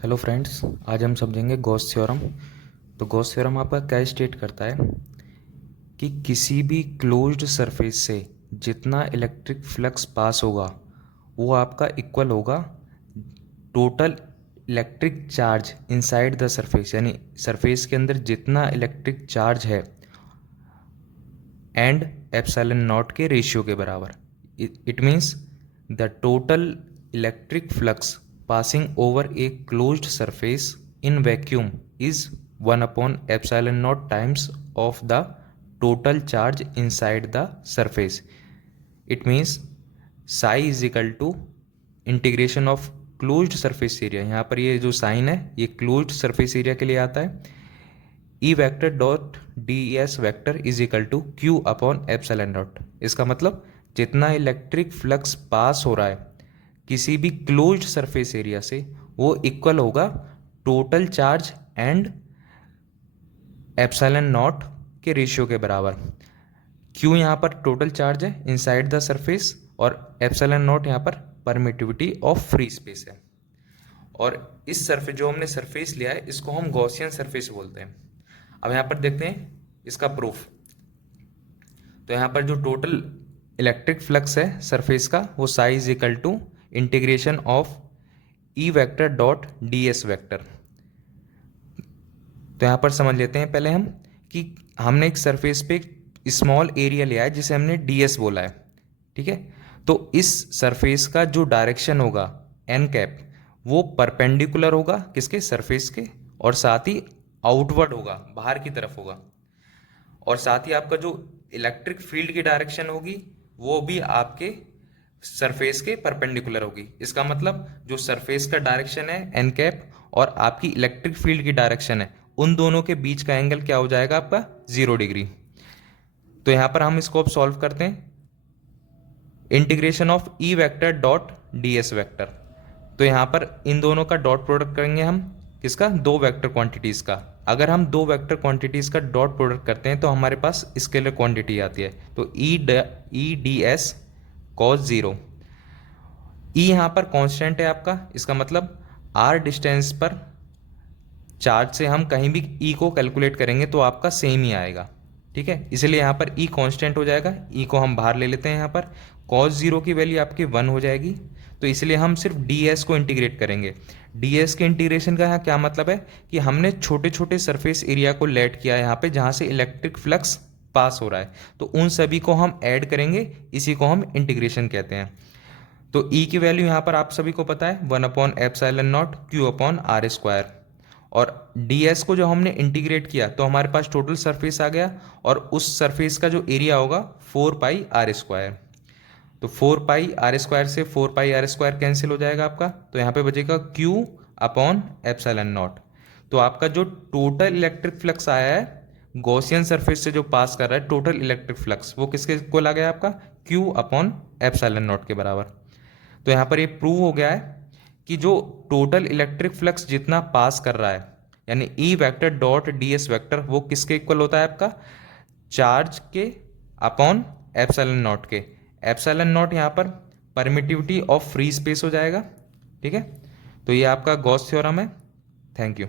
Hello friends, आज हम समझेंगे गॉस थ्योरम। तो गॉस थ्योरम आपका क्या स्टेट करता है कि किसी भी क्लोज्ड सरफेस से जितना इलेक्ट्रिक फ्लक्स पास होगा वो आपका इक्वल होगा total electric charge inside the surface, यानी सरफेस के अंदर जितना इलेक्ट्रिक चार्ज है एंड एप्सिलॉन नॉट के रेशियो के बराबर। It means the total electric flux passing over a closed surface in vacuum is 1 upon epsilon naught times of the total charge inside the surface. It means psi is equal to integration of closed surface area. यहाँ पर ये जो sign है ये closed surface area के लिए आता है। E vector dot D S vector is equal to Q upon epsilon naught. इसका मतलब जितना इलेक्ट्रिक फ्लक्स पास हो रहा है किसी भी क्लोज्ड सरफेस एरिया से वो इक्वल होगा total charge and epsilon not के रेशियो के बराबर। क्यू यहाँ पर टोटल चार्ज है इनसाइड द सरफेस और एप्सिलॉन नॉट यहाँ पर परमिटिविटी ऑफ फ्री स्पेस है। और इस सरफेस जो हमने सरफेस लिया है इसको हम गॉसियन सरफेस बोलते हैं। अब यहाँ पर देखते हैं इसका प्रूफ। तो यहाँ पर जो टोटल इलेक्ट्रिक फ्लक्स है सरफेस का वो psi is equal to integration of E vector dot D S vector. तो यहाँ पर समझ लेते हैं पहले हम कि हमने एक सरफेस पे स्मॉल एरिया लिया है जिसे हमने डी एस बोला है, ठीक है। तो इस सरफेस का जो डायरेक्शन होगा एन कैप वो परपेंडिकुलर होगा किसके, सरफेस के, और साथ ही आउटवर्ड होगा, बाहर की तरफ होगा। और साथ ही आपका जो इलेक्ट्रिक फील्ड की डायरेक्शन होगी वो भी आपके सरफेस के परपेंडिकुलर होगी। इसका मतलब जो सरफेस का डायरेक्शन है एन कैप और आपकी इलेक्ट्रिक फील्ड की डायरेक्शन है उन दोनों के बीच का एंगल क्या हो जाएगा आपका 0 डिग्री। तो यहां पर हम इसको अब सॉल्व करते हैं। Integration of E vector dot D S vector. तो यहां पर इन दोनों का डॉट प्रोडक्ट करेंगे हम किसका, दो वेक्टर क्वांटिटीज का। अगर हम दो वेक्टर क्वांटिटीज का डॉट प्रोडक्ट करते हैं तो हमारे पास स्केलर क्वांटिटी आती है। तो ई डी एस कॉस 0। ई यहाँ पर कांस्टेंट है आपका, इसका मतलब आर डिस्टेंस पर चार्ज से हम कहीं भी ई को कैलकुलेट करेंगे तो आपका सेम ही आएगा, ठीक है। इसलिए यहाँ पर ई कांस्टेंट हो जाएगा। ई को हम बाहर ले लेते हैं, यहाँ पर कॉस 0 की वैल्यू आपकी 1 हो जाएगी। तो इसलिए हम सिर्फ डी एस को इंटीग्रेट करेंगे। डी एस के इंटीग्रेशन का यहाँ क्या मतलब है कि हमने छोटे छोटे सरफेस एरिया को लेट किया है यहाँ पे जहाँ से इलेक्ट्रिक फ्लक्स पास हो रहा है, तो उन सभी को हम ऐड करेंगे, इसी को हम इंटीग्रेशन कहते हैं। तो ई की वैल्यू यहाँ पर आप सभी को पता है 1 upon epsilon naught Q upon R square. और डी एस को जो हमने इंटीग्रेट किया तो हमारे पास टोटल सरफेस आ गया और उस सरफेस का जो एरिया होगा 4 पाई आर स्क्वायर। तो 4 पाई आर स्क्वायर से 4 पाई आर स्क्वायर कैंसिल हो जाएगा आपका, तो यहाँ पे बचेगा क्यू अपॉन एप्सिलॉन नॉट। तो आपका जो टोटल इलेक्ट्रिक फ्लक्स आया है गॉसियन सरफेस से जो पास कर रहा है टोटल इलेक्ट्रिक फ्लक्स वो किसके इक्वल आ गया आपका, क्यू अपॉन एप्सिलॉन नॉट के बराबर। तो यहाँ पर ये प्रूव हो गया है कि जो टोटल इलेक्ट्रिक फ्लक्स जितना पास कर रहा है यानी ई vector dot D S vector वो किसके इक्वल होता है आपका, चार्ज के अपॉन एप्सिलॉन नॉट के। एप्सिलॉन नॉट यहाँ पर परमिटिविटी ऑफ फ्री स्पेस हो जाएगा, ठीक है। तो ये आपका गॉस थ्योरम है। Thank you.